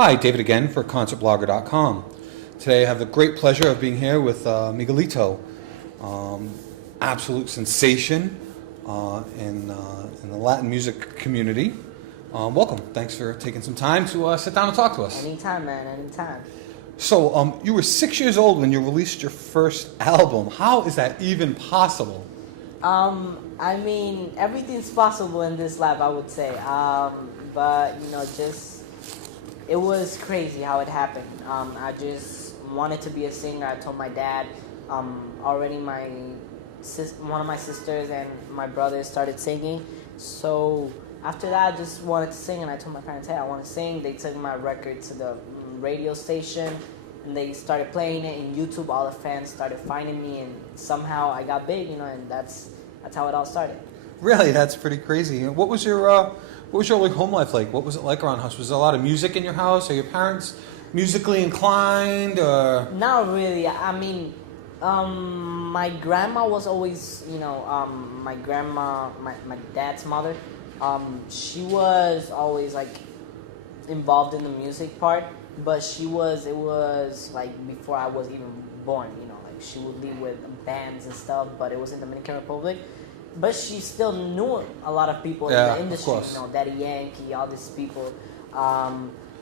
Hi, David again for concertblogger.com. Today I have the great pleasure of being here with Miguelito, absolute sensation in the Latin music community. Welcome. Thanks for taking some time to sit down and talk to us. Anytime, man. Anytime. So, you were 6 years old when you released your first album. How is that even possible? I mean, everything's possible in this life, I would say. But, it was crazy how it happened. I just wanted to be a singer. I told my dad. Already one of my sisters and my brother started singing. So after that, I just wanted to sing, and I told my parents, hey, I want to sing. They took my record to the radio station, and they started playing it in YouTube. All the fans started finding me, and somehow I got big, and that's how it all started. Really, that's pretty crazy. What was your home life like? What was it like around house? Was there a lot of music in your house? Are your parents musically inclined? Or? Not really. I mean, my grandma was always, my grandma, my dad's mother, she was always like involved in the music part, but it was like before I was even born, like she would lead with bands and stuff, but it was in Dominican Republic. But she still knew a lot of people in the industry, Daddy Yankee, all these people.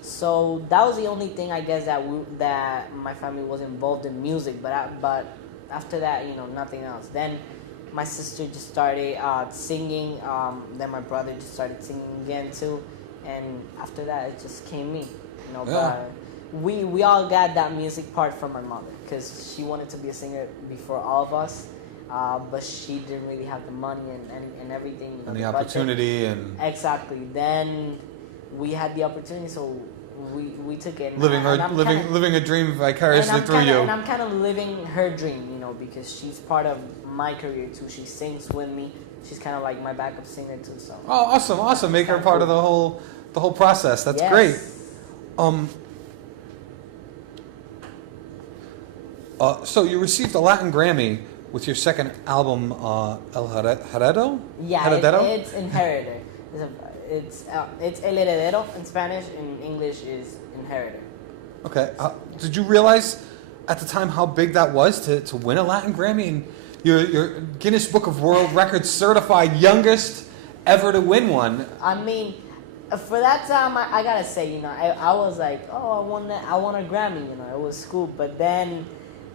So that was the only thing I guess that my family was involved in music. But after that, nothing else. Then my sister just started singing. Then my brother just started singing again too. And after that, it just came me. But we all got that music part from my mother because she wanted to be a singer before all of us. But she didn't really have the money and everything. And the opportunity and... Exactly. Then we had the opportunity, so we took it. Living a dream vicariously through you. And I'm kind of living her dream, because she's part of my career too. She sings with me. She's kind of like my backup singer too. So. Oh, awesome! Make her part of the whole process. That's great. So you received a Latin Grammy with your second album, El Heredero? Yeah, Heredero? It's Inheritor. It's El Heredero in Spanish. In English is Inheritor. Okay. Did you realize at the time how big that was to win a Latin Grammy? And your Guinness Book of World Records certified youngest ever to win one. I mean, for that time, I gotta say, I was like, oh, I won a Grammy. It was cool. But then.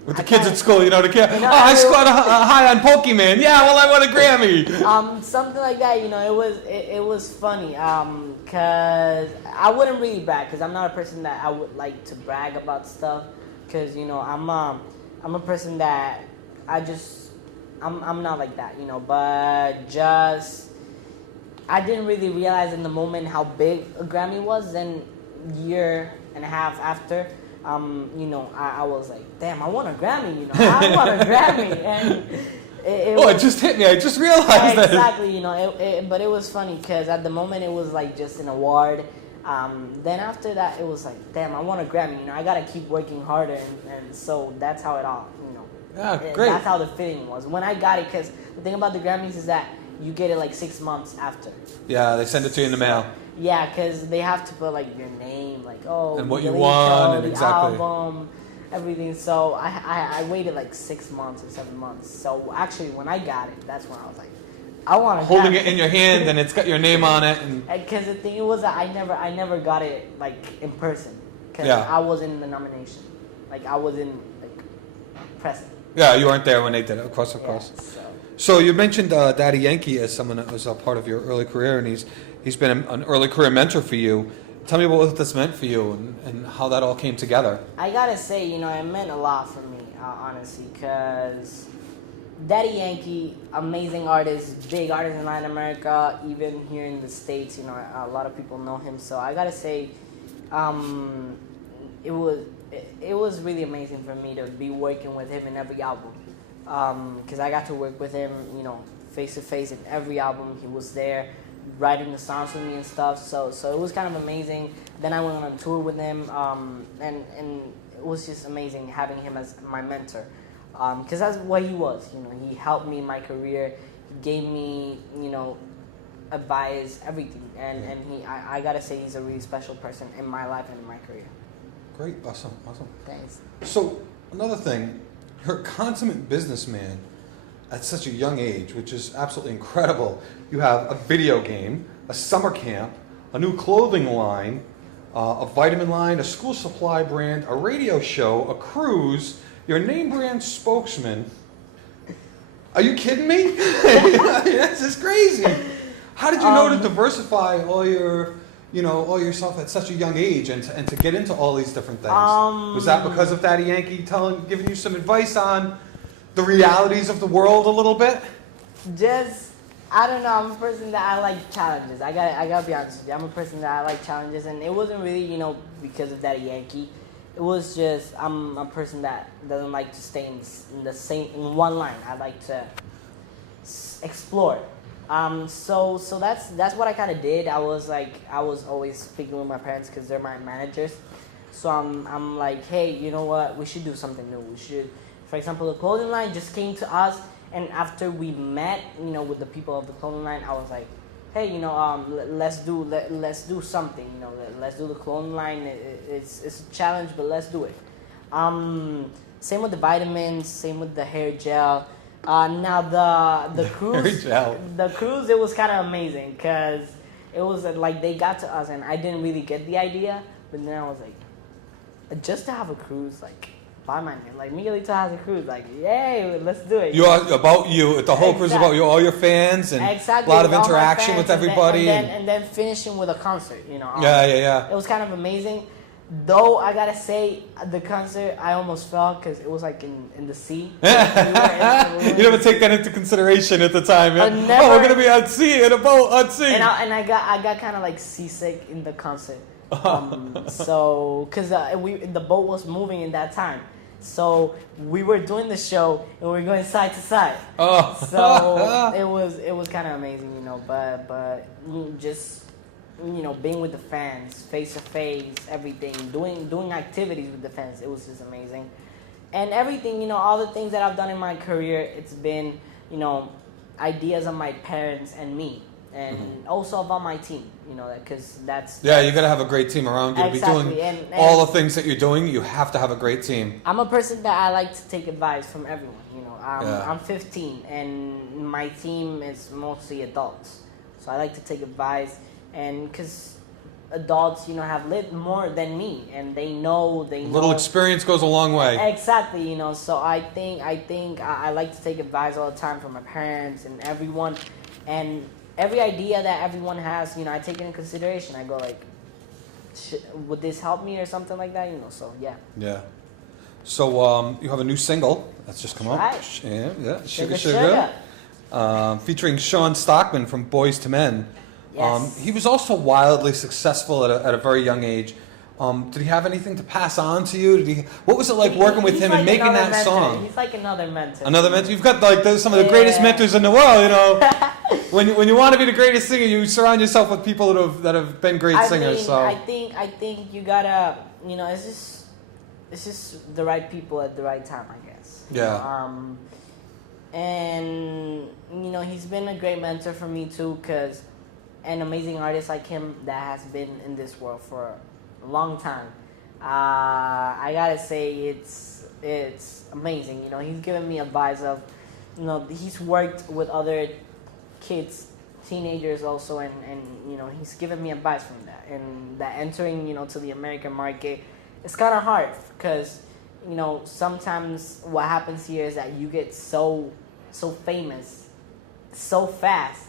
With the kids at school, the kid. I scored a high on Pokemon. Yeah, well, I won a Grammy. Something like that. It was funny. Cause I wouldn't really brag, cause I'm not a person that I would like to brag about stuff. Cause I'm a person that I'm not like that. But I didn't really realize in the moment how big a Grammy was. Then year and a half after. I was like, damn, I won a Grammy, I won a Grammy, and it just hit me, I just realized that. Exactly, but it was funny, because at the moment it was like just an award, then after that it was like, damn, I won a Grammy, I gotta keep working harder, and so that's how it all, Yeah, great. That's how the feeling was, when I got it, because the thing about the Grammys is that you get it like 6 months after. Yeah, they send it to you in the mail. Yeah, because they have to put like your name, like and what you Miguelito, won, and the exactly album, everything. So I waited like 6 months or 7 months. So actually, when I got it, that's when I was like, I want to holding it in your hand, and it's got your name on it. And because the thing was that I never got it like in person, because I was in the nomination, like I was in like present. Yeah, you weren't there when they did it. Of course. So you mentioned Daddy Yankee as someone that was a part of your early career, and he's been an early career mentor for you. Tell me what this meant for you and how that all came together. I gotta say, it meant a lot for me, honestly, because Daddy Yankee, amazing artist, big artist in Latin America, even here in the States, a lot of people know him. So I gotta say, it was really amazing for me to be working with him in every album. Because I got to work with him, face to face in every album. He was there, writing the songs with me and stuff. So it was kind of amazing. Then I went on tour with him, and it was just amazing having him as my mentor. Because that's what he was. He helped me in my career. He gave me, advise everything, and I gotta say he's a really special person in my life and in my career. Great, awesome. Thanks. So another thing, you're a consummate businessman at such a young age, which is absolutely incredible. You have a video game, a summer camp, a new clothing line, a vitamin line, a school supply brand, a radio show, a cruise. You're a name brand spokesman. Are you kidding me? This is crazy. How did you know to diversify all your, all yourself at such a young age and to get into all these different things? Was that because of Daddy Yankee giving you some advice on the realities of the world a little bit? I don't know. I'm a person that I like challenges. I gotta be honest with you. I'm a person that I like challenges, and it wasn't really, because of Daddy Yankee. It was just I'm a person that doesn't like to stay in one line. I like to explore. So that's what I kind of did. I was always speaking with my parents because they're my managers. So I'm like, hey, you know what? We should do something new. We should, for example, the clothing line just came to us. And after we met, with the people of the clothing line, I was like, hey, let's do something. Let's do the clothing line. It's a challenge, but let's do it. Same with the vitamins. Same with the hair gel. Now the cruise, the cruise, it was kind of amazing because it was like they got to us, and I didn't really get the idea. But then I was like, just to have a cruise, like. By my name, like Miguelito has a cruise, like yay, let's do it. The whole cruise about you, all your fans, and a lot of interaction with everybody, and then finishing with a concert. Yeah. It was kind of amazing, though. I gotta say, the concert I almost fell because it was like in the sea. You never take that into consideration at the time. Yeah? We're gonna be at sea in a boat at sea. And I got kind of like seasick in the concert. So, because the boat was moving in that time, so we were doing the show and we were going side to side. So it was kind of amazing, But just being with the fans, face to face, everything, doing activities with the fans, it was just amazing. And everything, all the things that I've done in my career, it's been ideas of my parents and me. And also about my team, because that's... Yeah, you got to have a great team around you. Exactly. To be doing and all the things that you're doing, you have to have a great team. I'm a person that I like to take advice from everyone, Yeah. I'm 15, and my team is mostly adults. So I like to take advice, and because adults, have lived more than me, and they know... Little experience goes a long way. Exactly, so I think I like to take advice all the time from my parents and everyone, and... Every idea that everyone has, I take it into consideration. I go like, would this help me or something like that? So yeah. Yeah. So you have a new single that's just come out. Right. Yeah. Sugar. Featuring Sean Stockman from Boys to Men. Yes. He was also wildly successful at a very young age. Did he have anything to pass on to you? What was it like working with him and making that mentor. song? He's like another mentor. Another mentor. You've got some of the greatest mentors in the world. When you want to be the greatest singer, you surround yourself with people that have been great singers. So I think you gotta, it's just the right people at the right time, I guess. Yeah. And he's been a great mentor for me too, because an amazing artist like him that has been in this world for a long time. I gotta say it's amazing. He's given me advice of, he's worked with other kids, teenagers also, and he's given me advice from that. And that entering, to the American market, it's kind of hard because, sometimes what happens here is that you get so famous so fast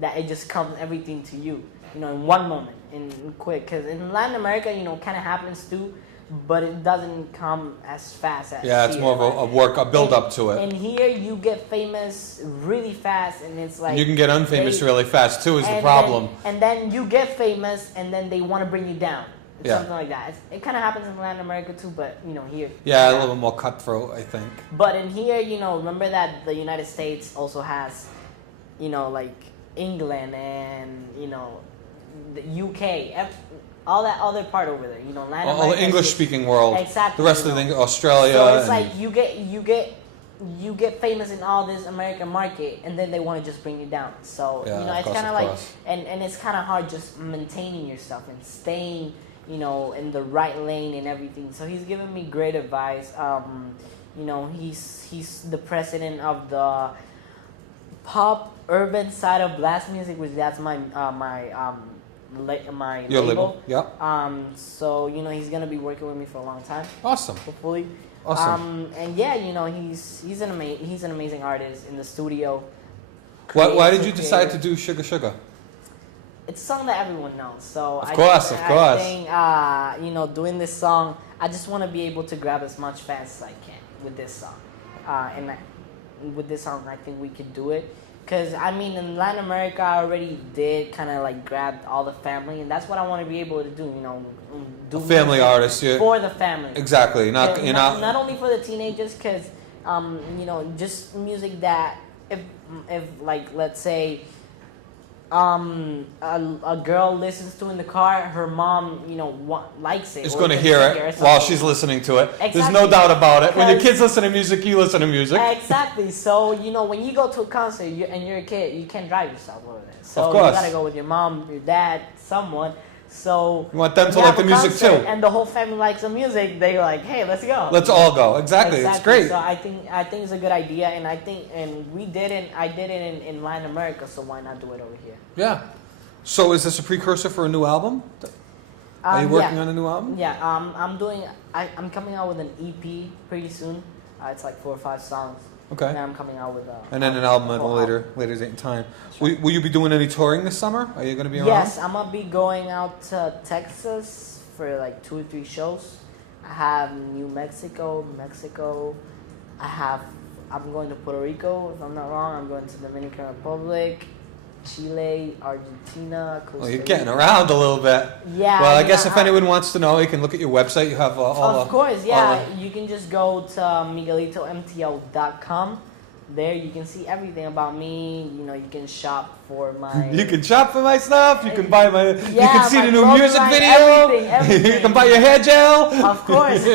that it just comes everything to you, in one moment, in quick. Because in Latin America, kind of happens too, but it doesn't come as fast as yeah, it's here, more of a build up to it. And here you get famous really fast, and it's like... You can get unfamous really fast too, is the problem. And then you get famous, and then they want to bring you down. It's Yeah. something like that. It kind of happens in Latin America too, but, here... Yeah, a little bit more cutthroat, I think. But in here, remember that the United States also has, like England and, the UK, all that other part over there, Latin All the America, English-speaking world. Exactly. The rest of Australia. So it's like you get you get famous in all this American market, and then they want to just bring you down. So Yeah, you know, of it's course, kind of of like, course. and it's kind of hard just maintaining yourself and staying, you know, in the right lane and everything. So he's given me great advice. You know, he's the president of the pop urban side of blast music, which that's my my Your label. Yeah. So you know, he's gonna be working with me for a long time, Awesome. hopefully. Awesome. And yeah, you know, he's an amazing artist in the studio. Why did you creative, decide to do Sugar Sugar? It's a song that everyone knows. So Of course. I think you know, doing this song, I just want to be able to grab as much fans as I can with this song. With this song, I think we could do it. Because, I mean, in Latin America, I already did kind of like grab all the family, and that's what I want to be able to do, you know. Do A family music artist, yeah. for the family. Exactly. Not Not only for the teenagers, because, you know, just music that, if like, let's say, a girl listens to in the car, her mom, you know, likes it. is or going to can hear sing it or while something. she's listening to it. There's Exactly. no doubt about it. When your Because- kids listen to music, you listen to music. Exactly. So, you know, when you go to a concert and you're a kid, you can't drive yourself over there. So Of course. you gotta go with your mom, your dad, someone. So You want them to when you like have the a music concert too. and the whole family likes the music, they're like, hey, let's go. Let's all go. Exactly. It's great. So I think it's a good idea, and I did it in Latin America, so why not do it over here? Yeah. So is this a precursor for a new album? Are you working on a new album? Yeah, I'm coming out with an EP pretty soon. It's like 4 or 5 songs. Okay. And then I'm coming out with And then an album at a full later date and time. Will you be doing any touring this summer? Are you going to be around? Yes, I'm gonna be going out to Texas for like 2 or 3 shows. I have New Mexico. I'm going to Puerto Rico, if I'm not wrong. I'm going to Dominican Republic, Chile, Argentina, Costa Well, you're Rica. getting around a little bit. Yeah. Well, I you guess know, if anyone wants to know, you can look at your website. You have all of course, yeah. all You can just go to miguelitomtl.com. There you can see everything about me. You know, you can shop for my... You can shop for my stuff. You can buy my. You Yeah, can see my the new clothing music line, video. everything. You can buy your hair gel. Of course.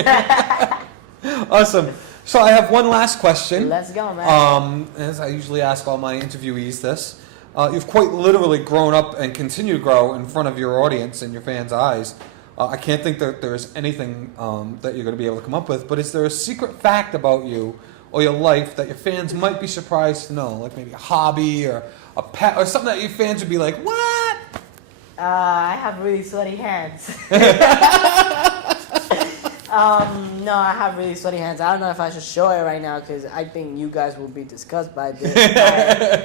Awesome. So I have one last question. Let's go, man. As I usually ask all my interviewees this. You've quite literally grown up and continue to grow in front of your audience and your fans' eyes. I can't think that there's anything that you're going to be able to come up with, but is there a secret fact about you or your life that your fans might be surprised to know? Like maybe a hobby or a pet or something that your fans would be like, what? I have really sweaty hands. No, I have really sweaty hands. I don't know if I should show it right now because I think you guys will be disgusted by this.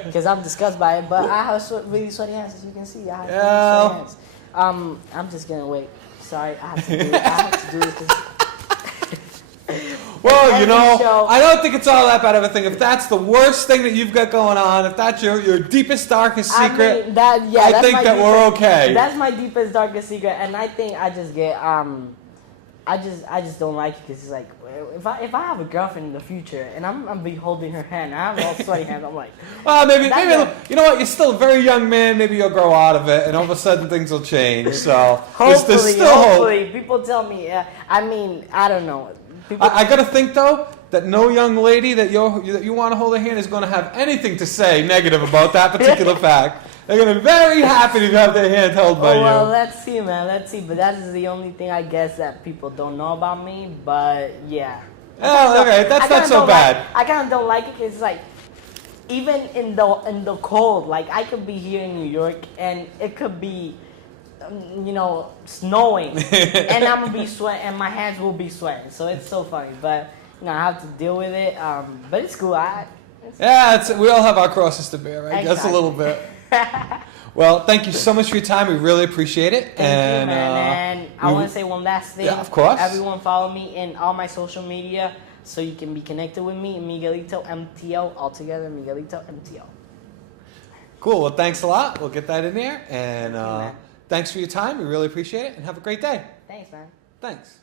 Because I'm disgusted by it. But I have really sweaty hands, as you can see. I have really sweaty hands. I'm just gonna wait. Sorry, I have to do it. I have to do this. Well, you know, show. I don't think it's all that bad of a thing. If that's the worst thing that you've got going on, if that's your deepest, darkest secret, I mean, that's think my that we're okay. That's my deepest, darkest secret, and I think I just get I just don't like it because it's like if I have a girlfriend in the future and I'm be holding her hand, I have all sweaty hands. I'm like, well, maybe That- you know what? You're still a very young man. Maybe you'll grow out of it, and all of a sudden things will change. So there's still hope. hopefully, people tell me. I mean, I don't know. People, I gotta think though that no young lady that you want to hold her hand is going to have anything to say negative about that particular fact. They're going to be very happy to have their hand held by well, you. let's see, man. Let's see. But that is the only thing I guess that people don't know about me. But yeah. Oh, okay, that's not so bad. I kind of don't like it because it's like, even in the cold, like I could be here in New York and it could be, you know, snowing, and I'm gonna be sweating, and my hands will be sweating. So it's so funny, but you know, I have to deal with it. But it's cool. We all have our crosses to bear, I guess, a little bit. Well, thank you so much for your time. We really appreciate it. Thank you, man. And I want to say one last thing. Yeah, of course. Everyone follow me in all my social media so you can be connected with me. Miguelito MTL, all together, Miguelito MTL. Cool. Well, thanks a lot. We'll get that in there. And thanks for your time. We really appreciate it. And have a great day. Thanks, man. Thanks.